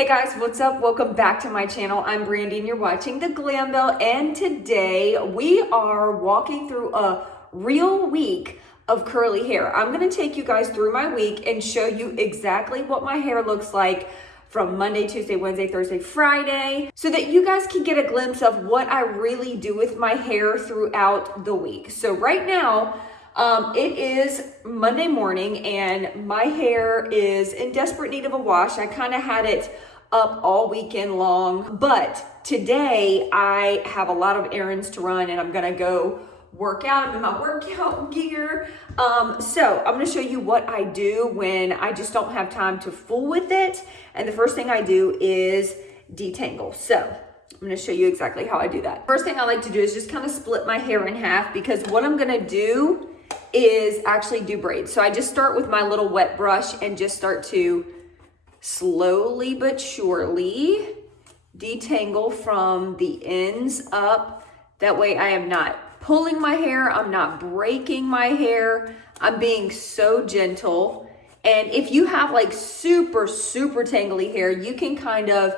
Hey guys, what's up? Welcome back to my channel. I'm Brandy and you're watching the Glam Belle, and today we are walking through a real week of curly hair. I'm going to take you guys through my week and show you exactly what my hair looks like from Monday, Tuesday, Wednesday, Thursday, Friday, so that you guys can get a glimpse of what I really do with my hair throughout the week. So right now, it is Monday morning and my hair is in desperate need of a wash. I kind of had it up all weekend long, but today I have a lot of errands to run and I'm gonna go work out. I'm in my workout gear. So I'm gonna show you what I do when I just don't have time to fool with it. And the first thing I do is detangle. So I'm gonna show you exactly how I do that. First thing I like to do is just kind of split my hair in half, because what I'm gonna do is actually do braids. So I just start with my little wet brush and just start to slowly but surely detangle from the ends up. That way I am not pulling my hair, I'm not breaking my hair, I'm being so gentle. And if you have like super tangly hair, you can kind of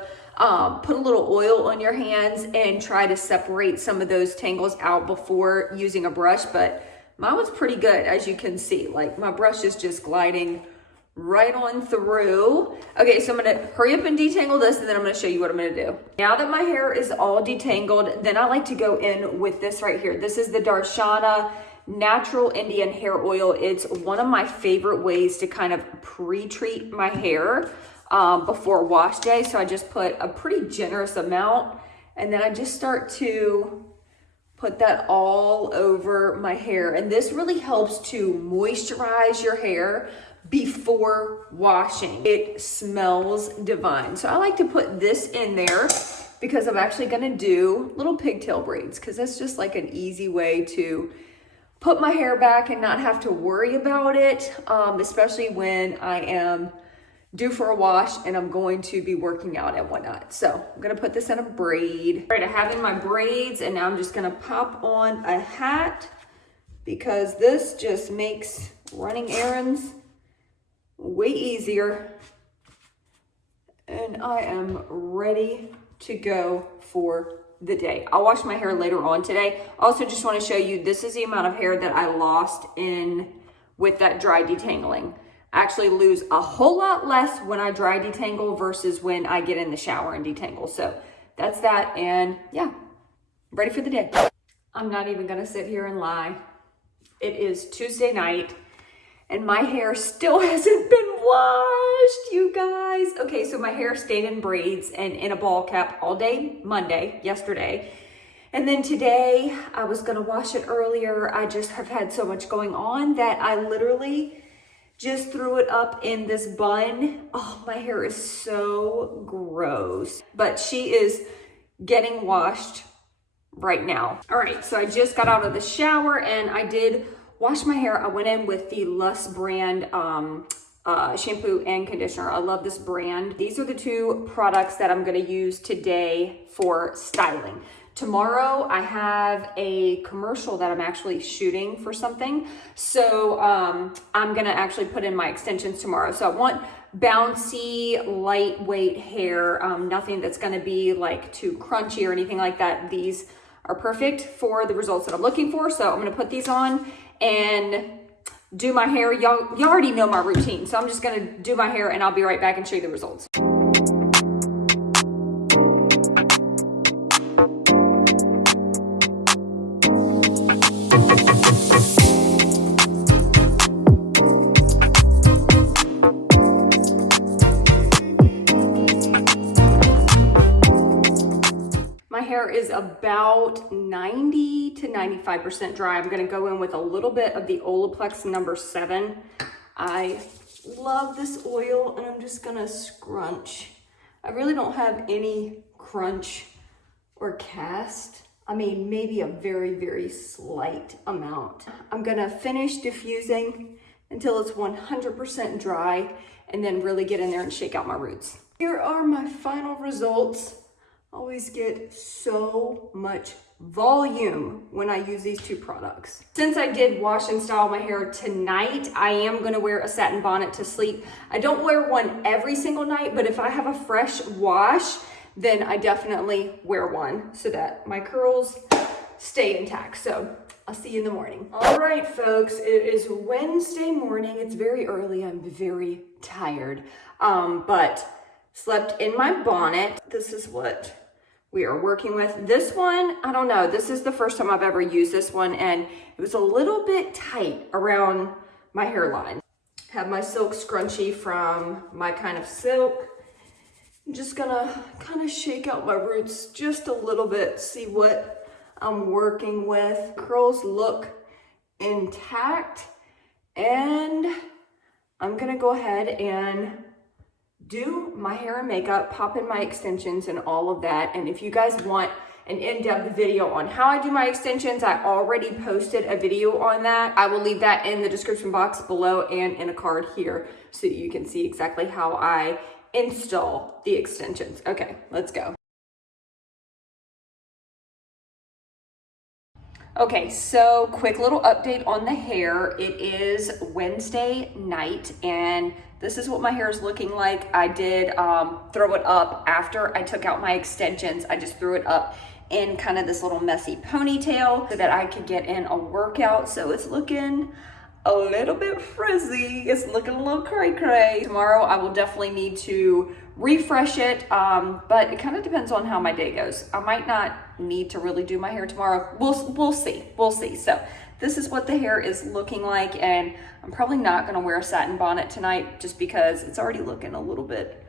put a little oil on your hands and try to separate some of those tangles out before using a brush. But mine was pretty good, as you can see. Like, my brush is just gliding right on through. Okay, so I'm gonna hurry up and detangle this, and then I'm gonna show you what I'm gonna do. Now that my hair is all detangled, then I like to go in with this right here. This is the Darshana Natural Indian Hair Oil. It's one of my favorite ways to kind of pre-treat my hair before wash day. So I just put a pretty generous amount, and then I just start to put that all over my hair. And this really helps to moisturize your hair before washing. It smells divine. So I like to put this in there because I'm actually gonna do little pigtail braids, because that's just like an easy way to put my hair back and not have to worry about it, especially when I am due for a wash and I'm going to be working out and whatnot. So I'm gonna put this in a braid. All right, I have in my braids, and now I'm just gonna pop on a hat, because this just makes running errands way easier. And I am ready to go for the day. I'll wash my hair later on today. Also, just want to show you, this is the amount of hair that I lost in with that dry detangling. I actually lose a whole lot less when I dry detangle versus when I get in the shower and detangle. So that's that, and yeah, I'm ready for the day. I'm not even gonna sit here and lie. It is Tuesday night and my hair still hasn't been washed, you guys. Okay, so my hair stayed in braids and in a ball cap all day Monday, yesterday. And then today I was gonna wash it earlier. I just have had so much going on that I literally just threw it up in this bun. Oh, my hair is so gross. But she is getting washed right now. All right, so I just got out of the shower and I did wash my hair. I went in with the Lush brand shampoo and conditioner. I love this brand. These are the two products that I'm gonna use today for styling. Tomorrow I have a commercial that I'm actually shooting for something. So I'm gonna actually put in my extensions tomorrow. So I want bouncy, lightweight hair, nothing that's gonna be like too crunchy or anything like that. These are perfect for the results that I'm looking for. So I'm gonna put these on and do my hair. Y'all already know my routine. So I'm just gonna do my hair and I'll be right back and show you the results. Hair is about 90 to 95% dry. I'm going to go in with a little bit of the Olaplex number 7. I love this oil, and I'm just going to scrunch. I really don't have any crunch or cast. I mean, maybe a very slight amount. I'm going to finish diffusing until it's 100% dry, and then really get in there and shake out my roots. Here are my final results. Always get so much volume when I use these two products. Since I did wash and style my hair tonight, I am gonna wear a satin bonnet to sleep. I don't wear one every single night, but if I have a fresh wash, then I definitely wear one so that my curls stay intact. So I'll see you in the morning. All right, folks, it is Wednesday morning. It's very early. I'm very tired, but slept in my bonnet. This is what we are working with. This one, I don't know. This is the first time I've ever used this one, and it was a little bit tight around my hairline. Have my silk scrunchie from My Kind of Silk. I'm just gonna kind of shake out my roots just a little bit, see what I'm working with. Curls look intact, and I'm gonna go ahead and do my hair and makeup, pop in my extensions and all of that. And if you guys want an in-depth video on how I do my extensions, I already posted a video on that. I will leave that in the description box below and in a card here so you can see exactly how I install the extensions. Okay, let's go. Okay, so quick little update on the hair. It is Wednesday night, and this is what my hair is looking like. I did throw it up after I took out my extensions. I just threw it up in kind of this little messy ponytail so that I could get in a workout. So it's looking a little bit frizzy. It's looking a little cray-cray. Tomorrow I will definitely need to refresh it, but it kind of depends on how my day goes. I might not need to really do my hair tomorrow. We'll see. So this is what the hair is looking like, and I'm probably not gonna wear a satin bonnet tonight just because it's already looking a little bit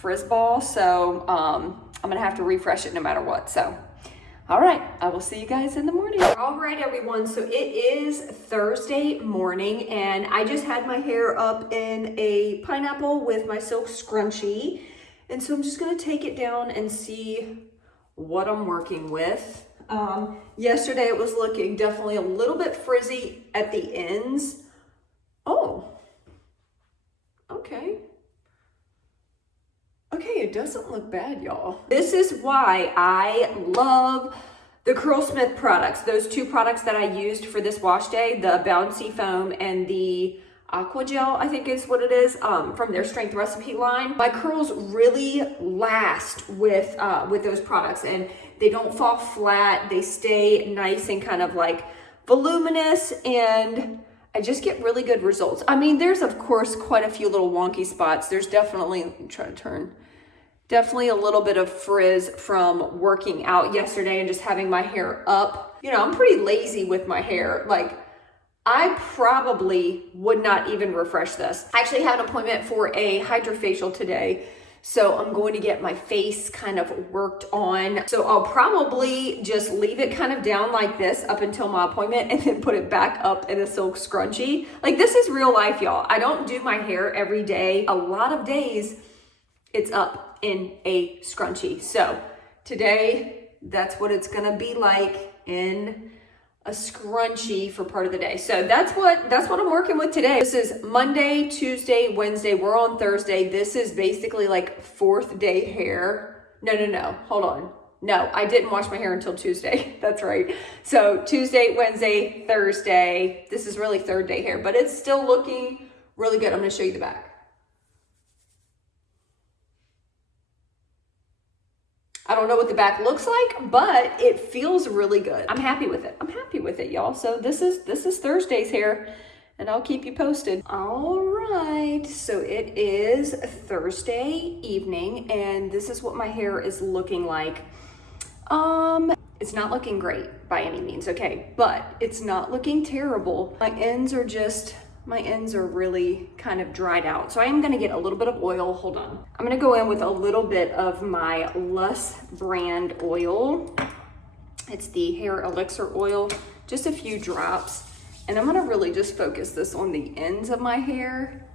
frizzball. So I'm gonna have to refresh it no matter what. So all right, I will see you guys in the morning. All right, everyone, so it is Thursday morning, and I just had my hair up in a pineapple with my silk scrunchie. And so I'm just gonna take it down and see what I'm working with. Yesterday it was looking definitely a little bit frizzy at the ends. Oh, okay. Okay, it doesn't look bad, y'all. This is why I love the Curlsmith products. Those two products that I used for this wash day, the Bouncy Foam and the Aqua Gel, I think is what it is, from their Strength Recipe line. My curls really last with those products, and they don't fall flat. They stay nice and kind of like voluminous, and I just get really good results. I mean, there's of course quite a few little wonky spots. There's definitely, definitely a little bit of frizz from working out yesterday and just having my hair up. You know, I'm pretty lazy with my hair. Like, I probably would not even refresh this. I actually have an appointment for a hydrofacial today, so I'm going to get my face kind of worked on. So I'll probably just leave it kind of down like this up until my appointment and then put it back up in a silk scrunchie. Like, this is real life, y'all. I don't do my hair every day. A lot of days it's up in a scrunchie. So today, that's what it's gonna be like in a scrunchie for part of the day. So that's what I'm working with today. This is Monday, Tuesday, Wednesday. We're on Thursday. This is basically like fourth day hair. No, hold on. No, I didn't wash my hair until Tuesday. That's right. So Tuesday, Wednesday, Thursday. This is really third day hair, but it's still looking really good. I'm gonna show you the back. I don't know what the back looks like, but it feels really good. I'm happy with it. I'm happy with it, y'all. So this is Thursday's hair, and I'll keep you posted. All right, so it is Thursday evening, and this is what my hair is looking like. It's not looking great by any means, okay, but it's not looking terrible. My ends are really kind of dried out. So I am gonna get a little bit of oil, hold on. I'm gonna go in with a little bit of my Lush brand oil. It's the hair elixir oil, just a few drops. And I'm gonna really just focus this on the ends of my hair.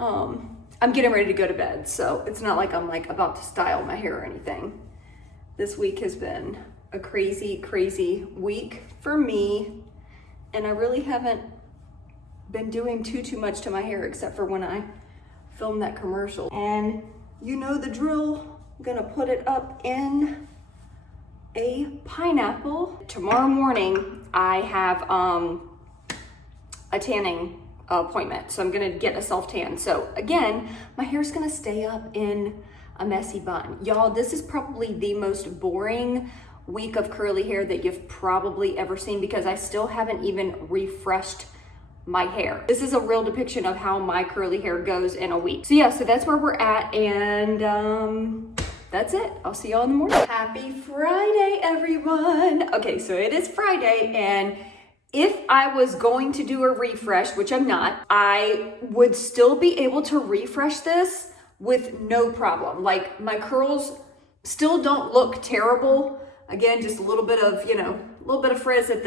I'm getting ready to go to bed, so it's not like I'm like about to style my hair or anything. This week has been a crazy, crazy week for me. And I really haven't been doing too much to my hair except for when I filmed that commercial. And you know the drill, I'm gonna put it up in a pineapple. Tomorrow morning, I have a tanning appointment. So I'm gonna get a self-tan. So again, my hair's gonna stay up in a messy bun. Y'all, this is probably the most boring week of curly hair that you've probably ever seen because I still haven't even refreshed my hair. This is a real depiction of how my curly hair goes in a week. So yeah, so that's where we're at, and that's it. I'll see y'all in the morning. Happy Friday, everyone. Okay, so it is Friday, and if I was going to do a refresh, which I'm not, I would still be able to refresh this with no problem. Like, my curls still don't look terrible. Again, just a little bit of, you know, a little bit of frizz at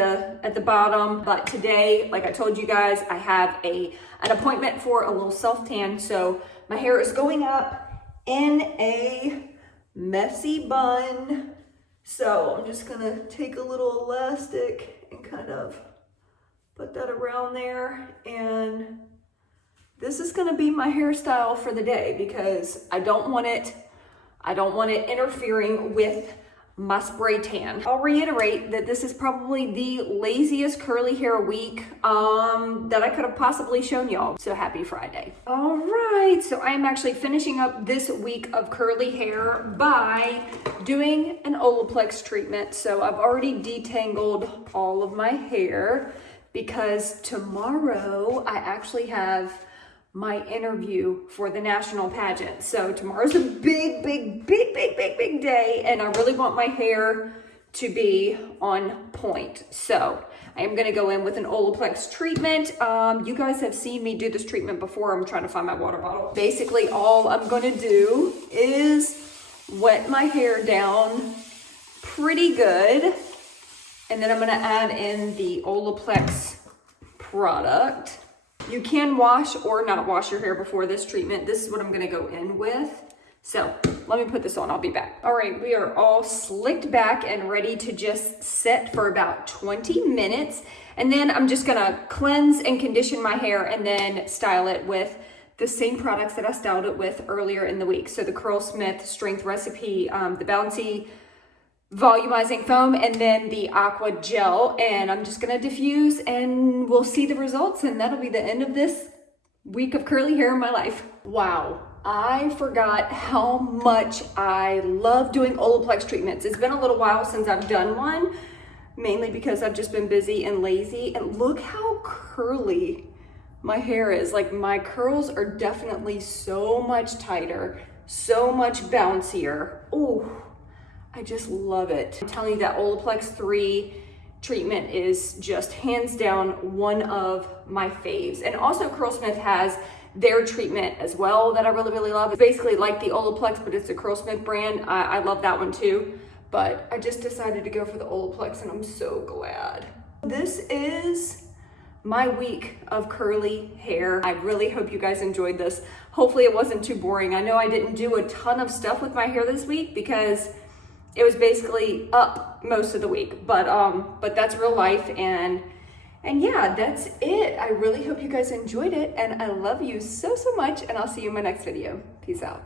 the bottom. But today, like I told you guys, I have an appointment for a little self-tan. So my hair is going up in a messy bun. So I'm just gonna take a little elastic and kind of put that around there. And this is gonna be my hairstyle for the day because I don't want it interfering with my spray tan. I'll reiterate that this is probably the laziest curly hair week that I could have possibly shown y'all. So happy Friday. All right, so I'm actually finishing up this week of curly hair by doing an Olaplex treatment. So I've already detangled all of my hair because tomorrow I actually have my interview for the national pageant. So tomorrow's a big day, and I really want my hair to be on point. So I am gonna go in with an Olaplex treatment. You guys have seen me do this treatment before. I'm trying to find my water bottle. Basically, all I'm gonna do is wet my hair down pretty good, and then I'm gonna add in the Olaplex product. You can wash or not wash your hair before this treatment. This is what I'm gonna go in with. So let me put this on, I'll be back. All right, we are all slicked back and ready to just set for about 20 minutes. And then I'm just gonna cleanse and condition my hair and then style it with the same products that I styled it with earlier in the week. So the Curlsmith Strength Recipe, the Bouncy volumizing foam, and then the aqua gel, and I'm just gonna diffuse and we'll see the results, and that'll be the end of this week of curly hair in my life. Wow, I forgot how much I love doing Olaplex treatments. It's been a little while since I've done one, mainly because I've just been busy and lazy, and look how curly my hair is. Like, my curls are definitely so much tighter, so much bouncier. Oh, I just love it. I'm telling you, that Olaplex 3 treatment is just hands down one of my faves. And also Curlsmith has their treatment as well that I really love. It's basically like the Olaplex, but it's the Curlsmith brand. I love that one too. But I just decided to go for the Olaplex, and I'm so glad. This is my week of curly hair. I really hope you guys enjoyed this. Hopefully it wasn't too boring. I know I didn't do a ton of stuff with my hair this week because it was basically up most of the week, but that's real life, and yeah, that's it. I really hope you guys enjoyed it, and I love you so much, and I'll see you in my next video. Peace out.